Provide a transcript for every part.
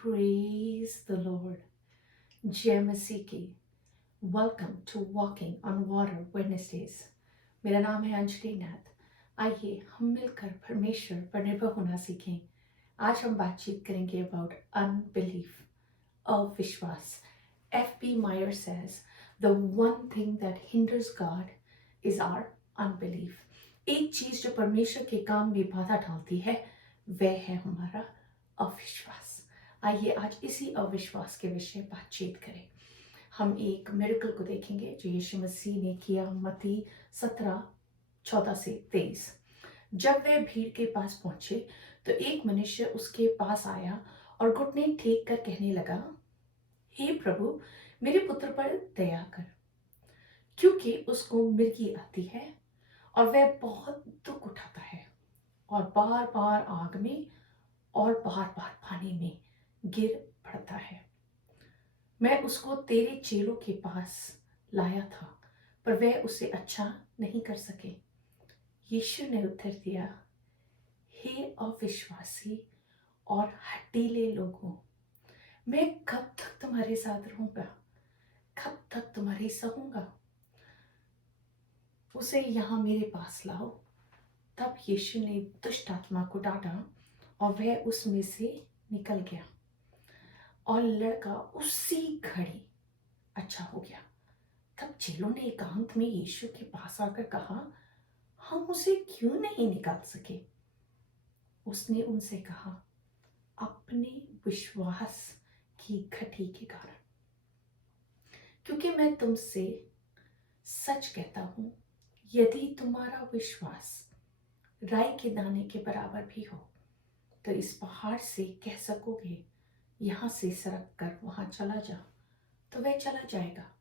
Praise the Lord. जय मसीह की। Welcome to walking on water Wednesdays. मेरा नाम है अंजलि नाथ। आइए हम मिलकर परमेश्वर पर निर्भर होना सीखें। आज हम बातचीत करेंगे अबाउट अनबिलीफ, अविश्वास। F.B. Meyer says, the one thing that hinders God is our unbelief. एक चीज जो परमेश्वर के काम में बाधा डालती है वह है हमारा अविश्वास। आइए आज इसी अविश्वास के विषय बातचीत करें। हम एक मिरेकल को देखेंगे जो यीशु मसीह ने किया। मत्ती 17:14-23। जब वे भीड़ के पास पहुंचे तो एक मनुष्य उसके पास आया और घुटने टेक कर कहने लगा, हे प्रभु, मेरे पुत्र पर दया कर, क्योंकि उसको मिर्गी आती है और वह बहुत दुख उठाता है और बार बार आग में और बार बार पानी में गिर पड़ता है। मैं उसको तेरे चेलों के पास लाया था पर वह उसे अच्छा नहीं कर सके। यीशु ने उत्तर दिया, हे अविश्वासी और हठीले लोगों, मैं कब तक तुम्हारे साथ रहूंगा, कब तक तुम्हारे सहूंगा? उसे यहाँ मेरे पास लाओ। तब यीशु ने दुष्ट आत्मा को डांटा और वह उसमें से निकल गया और लड़का उसी घड़ी अच्छा हो गया। तब चेलों ने एकांत में यीशु के पास आकर कहा, हम उसे क्यों नहीं निकाल सके? उसने उनसे कहा, अपने विश्वास की घटी के कारण, क्योंकि मैं तुमसे सच कहता हूं, यदि तुम्हारा विश्वास राई के दाने के बराबर भी हो तो इस पहाड़ से कह सकोगे, यहां से सरक कर वहां चला जा, तो वह चला जाएगा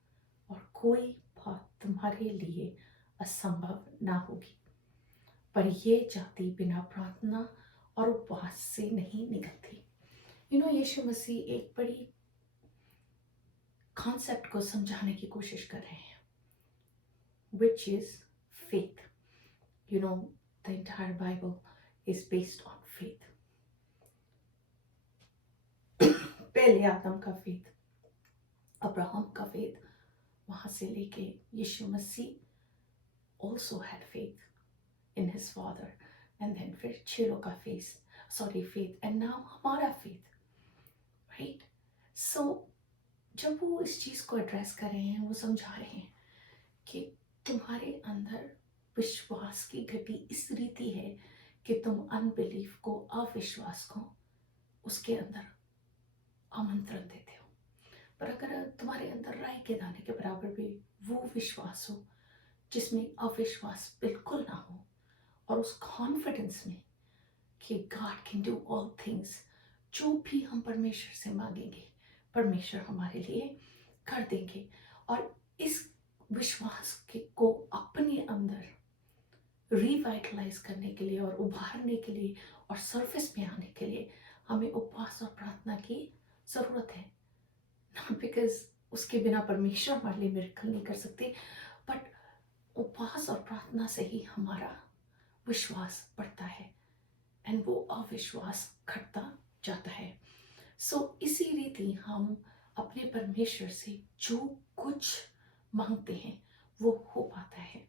और कोई बात तुम्हारे लिए असंभव ना होगी। पर यह जाति बिना प्रार्थना और उपवास से नहीं निकलती। यीशु मसीह एक बड़ी कॉन्सेप्ट को समझाने की कोशिश कर रहे हैं, which is faith. The entire Bible is based on faith. पहले आदम का फेथ, अब्राहम का फेथ, वहां से लेके यीशु मसीह also had faith in his father, and then फिर चेलों का faith, and now हमारा faith, right? So जब वो इस चीज को एड्रेस कर रहे हैं, वो समझा रहे हैं कि तुम्हारे अंदर विश्वास की घटी इस रीति है कि तुम अनबिलीफ को, अविश्वास को उसके अंदर आमंत्रण देते हो। पर अगर तुम्हारे अंदर राई के दाने के बराबर भी वो विश्वास हो जिसमें अविश्वास बिल्कुल ना हो, और उस कॉन्फिडेंस में कि God can do all things, जो भी हम परमेश्वर से मांगेंगे परमेश्वर हमारे लिए कर देंगे। और इस विश्वास को अपने अंदर रिवाइटलाइज करने के लिए और उभारने के लिए और सरफेस में आने के लिए हमें उपवास और प्रार्थना की जरूरत है। नॉट बिकॉज उसके बिना परमेश्वर हमारे लिए मिरेकल नहीं कर सकते, बट उपवास और प्रार्थना से ही हमारा विश्वास बढ़ता है एंड वो अविश्वास घटता जाता है। सो इसी रीति हम अपने परमेश्वर से जो कुछ मांगते हैं वो हो पाता है।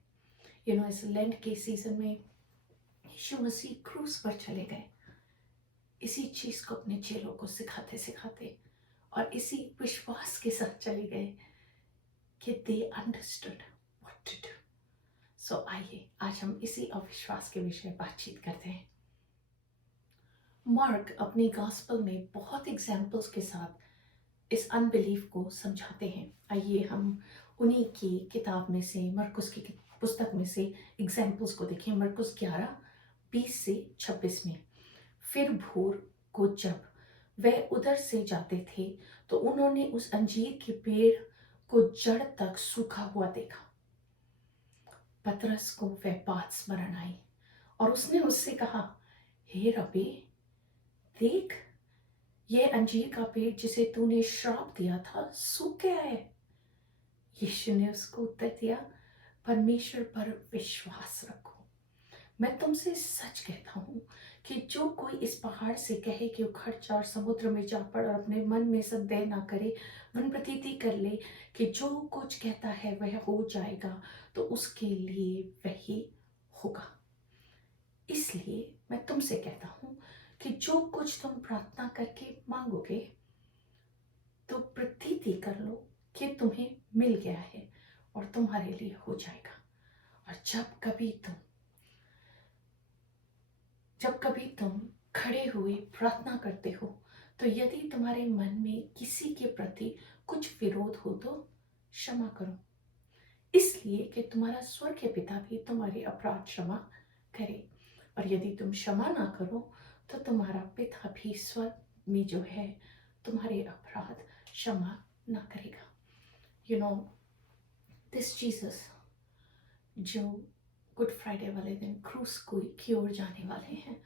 इस लेंट के सीजन में यीशु मसीह क्रूस पर चले गए, इसी चीज को अपने चेलों को सिखाते सिखाते और इसी विश्वास के साथ चले गए कि they understood what to do. So आइए आज हम इसी अविश्वास के विषय बातचीत करते हैं। मार्क अपनी गॉस्पेल में बहुत एग्जाम्पल्स के साथ इस अनबिलीफ को समझाते हैं। आइए हम उन्हीं की किताब में से, मरकुस की पुस्तक में से एग्जाम्पल्स को देखें। मरकुस 11:20-26 में, फिर भोर को जब वे उधर से जाते थे तो उन्होंने उस अंजीर के पेड़ को जड़ तक सूखा हुआ देखा। पतरस को वह बात स्मरण आई और उसने उससे कहा, हे रब्बी, देख, यह अंजीर का पेड़ जिसे तूने श्राप दिया था सूख गया है। यीशु ने उसको उत्तर दिया, परमेश्वर पर विश्वास रखो। मैं तुमसे सच कहता हूँ कि जो कोई इस पहाड़ से कहे कि उखड़ जा और समुद्र में जा पड़ और अपने मन में संदेह ना करे, वरन प्रतीति कर ले कि जो कुछ कहता है वह हो जाएगा, तो उसके लिए वही होगा। इसलिए मैं तुमसे कहता हूँ कि जो कुछ तुम प्रार्थना करके मांगोगे तो प्रतीति कर लो कि तुम्हें मिल गया है और तुम्हारे लिए हो जाएगा। और जब कभी तुम खड़े हुए प्रार्थना करते हो तो यदि तुम्हारे मन में किसी के प्रति कुछ विरोध हो तो क्षमा करो, इसलिए कि तुम्हारा स्वर्गीय पिता भी तुम्हारे अपराध क्षमा करे। और यदि तुम क्षमा ना करो तो तुम्हारा पिता भी स्वर्ग में जो है तुम्हारे अपराध क्षमा ना करेगा। यू नो, दिस जीसस जो गुड फ्राइडे वाले दिन क्रूस की ओर जाने वाले हैं,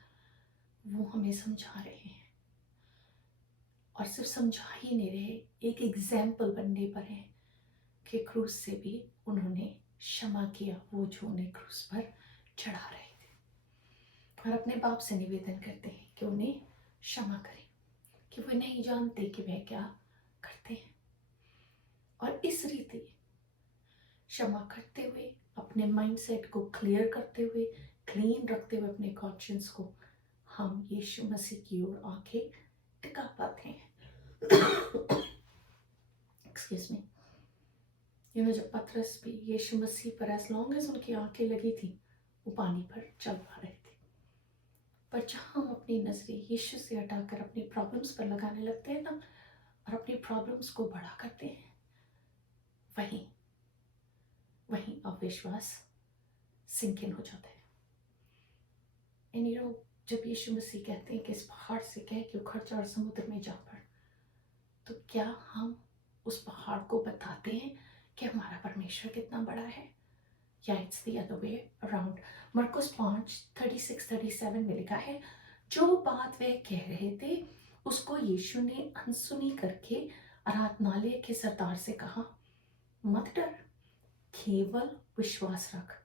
वो हमें समझा रहे हैं। और सिर्फ समझा ही नहीं रहे, एक एग्जाम्पल बनने पर है कि क्रूस से भी उन्होंने क्षमा किया, वो जो उन्हें क्रूस पर चढ़ा रहे थे। और अपने बाप से निवेदन करते हैं कि उन्हें क्षमा करें, कि वे नहीं जानते कि वह क्या करते हैं। और इस रीति क्षमा करते हुए, अपने माइंडसेट को क्लियर करते हुए, क्लीन रखते हुए अपने कॉन्शियंस को, हम यीशु मसीह की ओर आंखें टिका पाते हैं। Excuse me. जब पतरस भी यीशु मसीह पर एज लॉन्ग एज उनकी आंखें लगी थी, वो पानी पर चल पा रहे थे। पर जहाँ हम अपनी नजरें यीशु से हटाकर अपनी प्रॉब्लम्स पर लगाने लगते हैं ना, और अपनी प्रॉब्लम्स को बड़ा करते हैं, वहीं अविश्वास सिंक इन हो जाता है। जब यीशु मसीह कहते हैं कि इस पहाड़ से कह कि उखड़ जा और समुद्र में जा पड़, तो क्या हम उस पहाड़ को बताते हैं कि हमारा परमेश्वर कितना बड़ा है, या it's the other way around? मरकुस 5:36-37 में लिखा है, जो बात वे कह रहे थे उसको यीशु ने अनसुनी करके आराधनालय के सरदार से कहा, मत डर, केवल विश्वास रख।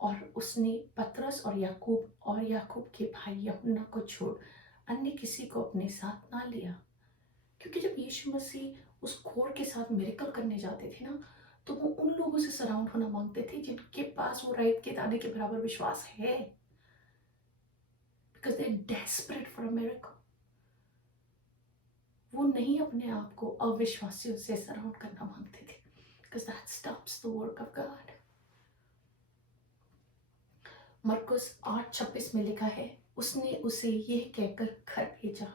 और उसने पतरस और याकूब के भाई यूहन्ना को छोड़ अन्य किसी को अपने साथ ना लिया। क्योंकि जब यीशु मसीह उस घोड़ के साथ मिरेकल करने जाते थे ना, तो वो उन लोगों से सराउंड होना मांगते थे जिनके पास वो रात के दाने के बराबर विश्वास है, because they are desperate for a miracle. वो नहीं अपने आप को अविश्वासियों से सराउंड करना मांगते थे, because that stops the work of God. मरकुस 8:26 में लिखा है, उसने उसे यह कहकर घर भेजा,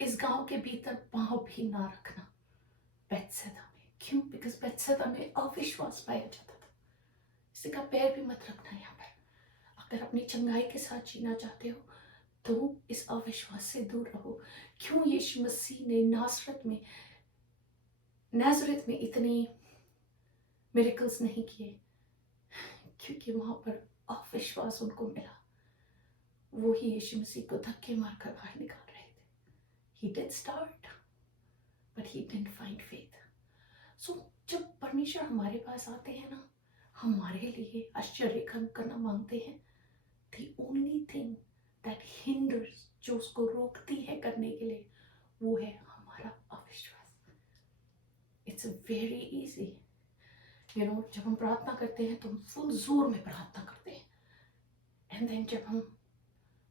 इस गांव के भीतर पांव भी ना रखना। बैतसैदा में क्यों? बिकॉज बैतसैदा में अविश्वास पाया जाता था। इसी का पैर भी मत रखना यहाँ पर। अगर अपनी चंगाई के साथ जीना चाहते हो तो इस अविश्वास से दूर रहो। क्यों यीशु मसीह ने नाज़रेत में इतने मिरेकल्स नहीं किए? क्योंकि वहां पर अविश्वास उनको मिला। वो ही यीशु मसीह को धक्के मारकर बाहर निकाल रहे थे। He did start, but he didn't find faith. So जब परमेश्वर हमारे पास आते हैं ना, हमारे लिए आश्चर्य काम करना मांगते हैं, the only thing that hinders, जो उसको रोकती है करने के लिए, वो है हमारा अविश्वास। It's very easy. जब हम प्रार्थना करते हैं तो हम फुल जोर में प्रार्थना करते हैं, एंड देन जब हम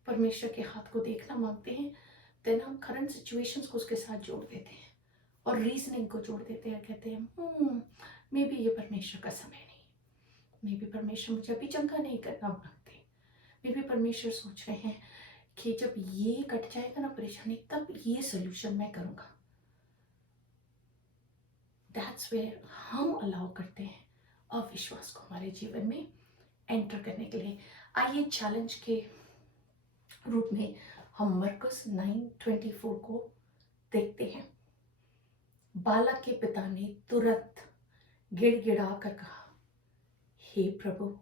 परमेश्वर के हाथ को देखना मांगते हैं, देन हम करंट सिचुएशंस को उसके साथ जोड़ देते हैं और रीजनिंग को जोड़ देते हैं। कहते हैं मे बी ये परमेश्वर का समय नहीं, मे बी परमेश्वर मुझे अभी चंगा नहीं करना मांगते, मे बी परमेश्वर सोच रहे हैं कि जब ये कट जाएगा ना परेशानी, तब ये सोल्यूशन मैं करूँगा। दैट्स वेयर हम अलाउ करते हैं अविश्वास को हमारे जीवन में एंटर करने के लिए। आइए चैलेंज के रूप में हम मरकुस 9:24 को देखते हैं। बालक के पिता ने तुरंत गिड़गिड़ा कर कहा, हे प्रभु,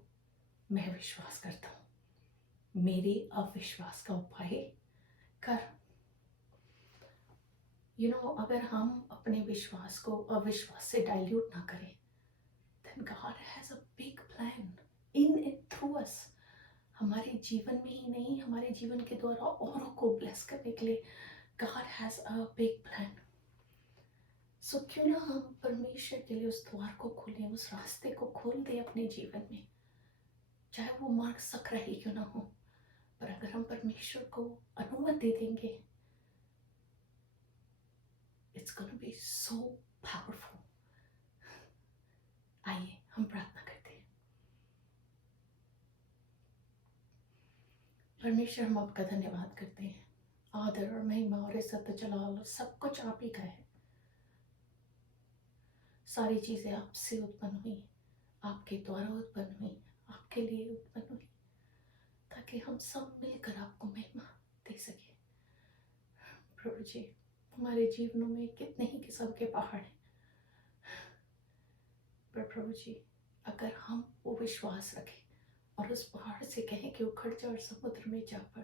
मैं विश्वास करता हूं, मेरे अविश्वास का उपाय कर। अगर हम अपने विश्वास को अविश्वास से डाइल्यूट ना करें, then God has a big plan in and through us. हमारे जीवन में ही नहीं, हमारे जीवन के द्वारा औरों को ब्लेस करने के लिए God has a big plan. So क्यों ना हम परमेश्वर के लिए उस द्वार को खोलें, उस रास्ते को खोल दें अपने जीवन में, चाहे वो मार्ग सकरा ही क्यों ना हो, पर अगर हम परमेश्वर को अनुमति देंगे, it's gonna be so powerful. आइए हम प्रार्थना करते हैं। परमेश्वर, हम आपका धन्यवाद करते हैं। आदर और महिमा और इज्जत जलाल सब कुछ आप ही का है। सारी चीजें आपसे उत्पन्न हुई, आपके द्वारा उत्पन्न हुई, आपके लिए उत्पन्न हुई, ताकि हम सब मिलकर आपको महिमा दे सके। प्रभु जी, हमारे जीवनों में कितने ही किस्म के पहाड़ हैं, पर प्रभु जी, अगर हम वो विश्वास रखें और उस पहाड़ से कहें कि उखड़ जा और समुद्र में जा पड़,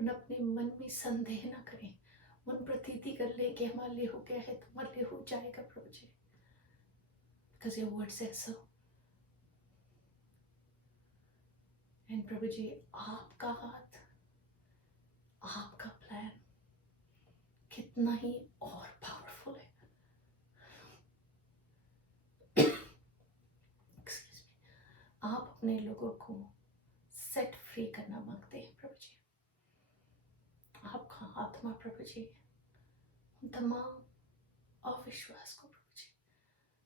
उन अपने मन में संदेह ना करें, उन प्रतीति कर ले कि हमारे लिए हो गया है तो हमारे लिए हो जाएगा प्रभु जी, because your word says so. And प्रभु जी, आपका हाथ, आपका प्लान कितना ही और पावरफुल है। एक्सक्यूज मी, आप अपने लोगों को सेट फ्री करना मांगते हैं प्रभु जी। आपका आत्मा प्रभु जी तमाम अविश्वास को प्रभु जी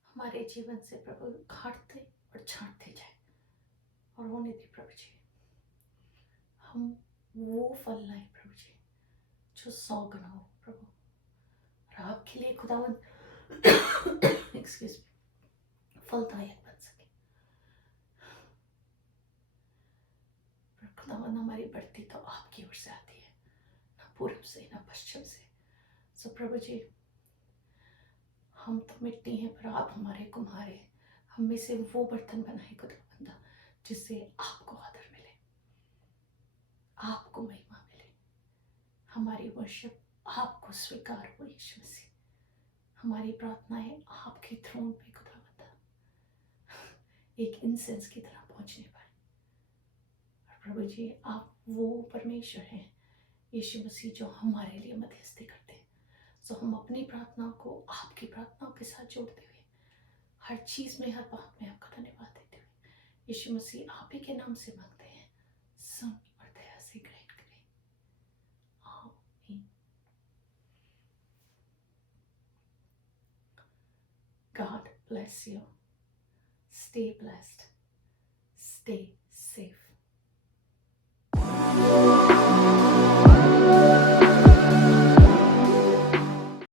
हमारे जीवन से प्रभु काटते और छांटते जाए और होने दे प्रभु जी। हम वो फल लाए प्रभु जी जो 100 गुना हो प्रभु, और आपके लिए खुदावन एक्सक्यूज मी फलदायक बन सके। पर खुदावन, हमारी बढ़ती तो आपकी ओर से आती है, ना पूर्व से ना पश्चिम से। सो प्रभु जी, हम तो मिट्टी हैं पर आप हमारे कुम्हार हैं। हम में से वो बर्तन बनाए खुदावंदा जिससे आपको आदर मिले, आपको महिमा मिले, हमारी वर्शिप आपको स्वीकार हो यीशु मसीह। हमारी प्रार्थनाएं आपके थ्रोन पे खुदावंदा एक इंसेंस की तरह पहुंचने पाए। और प्रभु जी, आप वो परमेश्वर हैं यीशु मसीह जो हमारे लिए मध्यस्थी करते हैं। सो हम अपनी प्रार्थनाओं को आपकी प्रार्थनाओं के साथ जोड़ते हुए, हर चीज में, हर बात में आपका धन्यवाद देते हुए, यीशु मसीह आप ही के नाम से मांगते हैं, सुन और दया से ग्रहण करें। आमीन। God bless you. Stay blessed. Stay